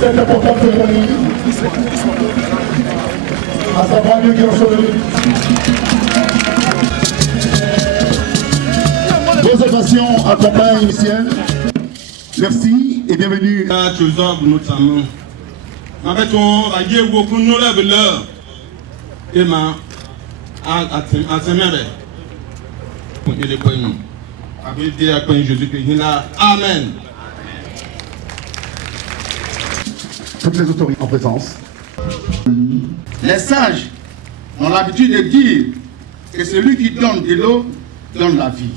cette importante cérémonie. À savoir Dieu qui en sauve. Vos ovations accompagnent le ciel. Merci et bienvenue. Amen. Toutes les autorités en présence. Les sages ont l'habitude de dire que celui qui donne de l'eau donne la vie.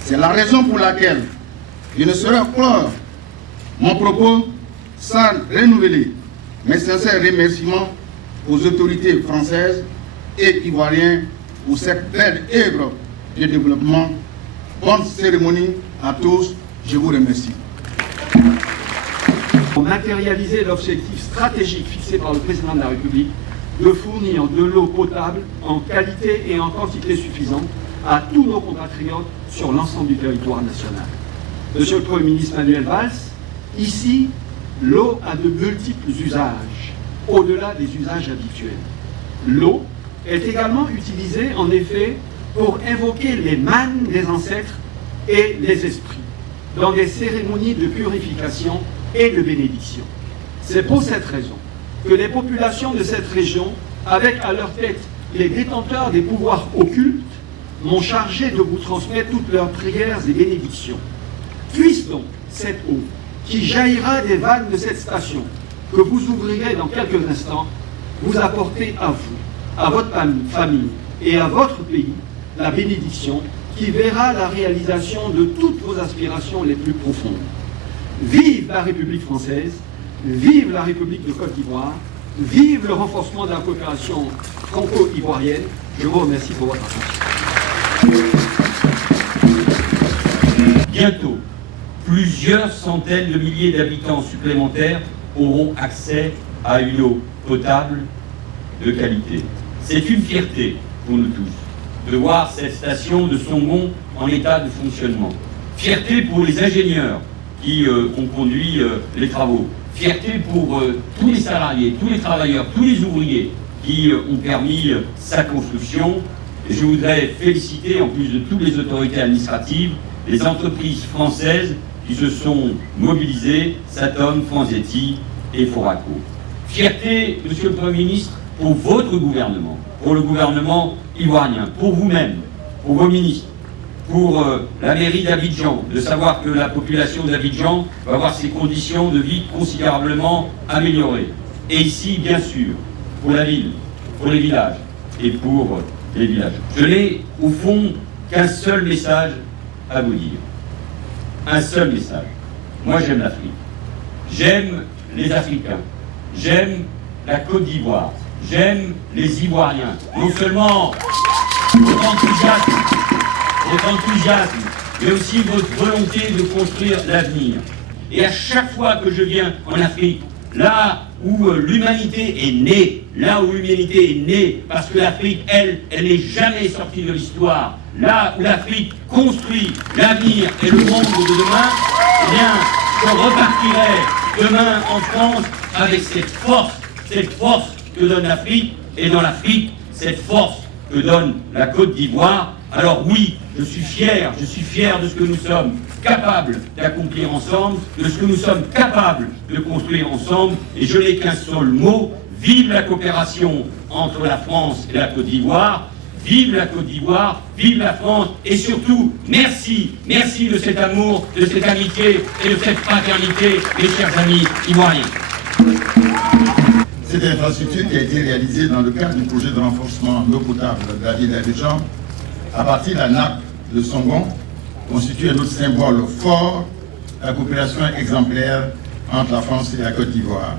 C'est la raison pour laquelle je ne saurais clore mon propos sans renouveler mes sincères remerciements aux autorités françaises et ivoiriennes pour cette belle œuvre de développement. Bonne cérémonie à tous, je vous remercie. Pour matérialiser l'objectif stratégique fixé par le président de la République de fournir de l'eau potable en qualité et en quantité suffisante à tous nos compatriotes sur l'ensemble du territoire national. Monsieur le Premier ministre Manuel Valls, ici, l'eau a de multiples usages, au-delà des usages habituels. L'eau est également utilisée, en effet, pour invoquer les mânes des ancêtres et les esprits, dans des cérémonies de purification et de bénédiction. C'est pour cette raison que les populations de cette région, avec à leur tête les détenteurs des pouvoirs occultes, m'ont chargé de vous transmettre toutes leurs prières et bénédictions. Puisse donc cette eau, qui jaillira des vannes de cette station, que vous ouvrirez dans quelques instants, vous apporter à vous, à votre famille et à votre pays la bénédiction qui verra la réalisation de toutes vos aspirations les plus profondes. Vive la République française, vive la République de Côte d'Ivoire, vive le renforcement de la coopération franco-ivoirienne. Je vous remercie pour votre attention. Bientôt, plusieurs centaines de milliers d'habitants supplémentaires auront accès à une eau potable de qualité. C'est une fierté pour nous tous de voir cette station de Songon en état de fonctionnement. Fierté pour les ingénieurs qui ont conduit les travaux. Fierté pour tous les salariés, tous les travailleurs, tous les ouvriers qui ont permis sa construction. Et je voudrais féliciter, en plus de toutes les autorités administratives, les entreprises françaises qui se sont mobilisées, Satom, Franzetti et Foraco. Fierté, Monsieur le Premier ministre, pour votre gouvernement, pour le gouvernement ivoirien, pour vous-même, pour vos ministres, pour la mairie d'Abidjan, de savoir que la population d'Abidjan va avoir ses conditions de vie considérablement améliorées. Et ici, bien sûr, pour la ville, pour les villages et pour les villages. Je n'ai, au fond, qu'un seul message à vous dire. Un seul message. Moi, j'aime l'Afrique. J'aime les Africains. J'aime la Côte d'Ivoire. J'aime les Ivoiriens. Non seulement votre enthousiasme, mais aussi votre volonté de construire l'avenir. Et à chaque fois que je viens en Afrique, là où l'humanité est née, parce que l'Afrique, elle n'est jamais sortie de l'histoire, là où l'Afrique construit l'avenir et le monde de demain, eh bien, je repartirai demain en France avec cette force que donne l'Afrique, et dans l'Afrique, cette force que donne la Côte d'Ivoire. Alors oui, je suis fier de ce que nous sommes capables d'accomplir ensemble, de ce que nous sommes capables de construire ensemble, et je n'ai qu'un seul mot: vive la coopération entre la France et la Côte d'Ivoire, vive la Côte d'Ivoire, vive la France, et surtout, merci de cet amour, de cette amitié et de cette fraternité, mes chers amis ivoiriens. Cette infrastructure qui a été réalisée dans le cadre du projet de renforcement d'eau potable de la ville d'Abidjan, à partir de la nappe de Songon, constitue un autre symbole fort de la coopération exemplaire entre la France et la Côte d'Ivoire.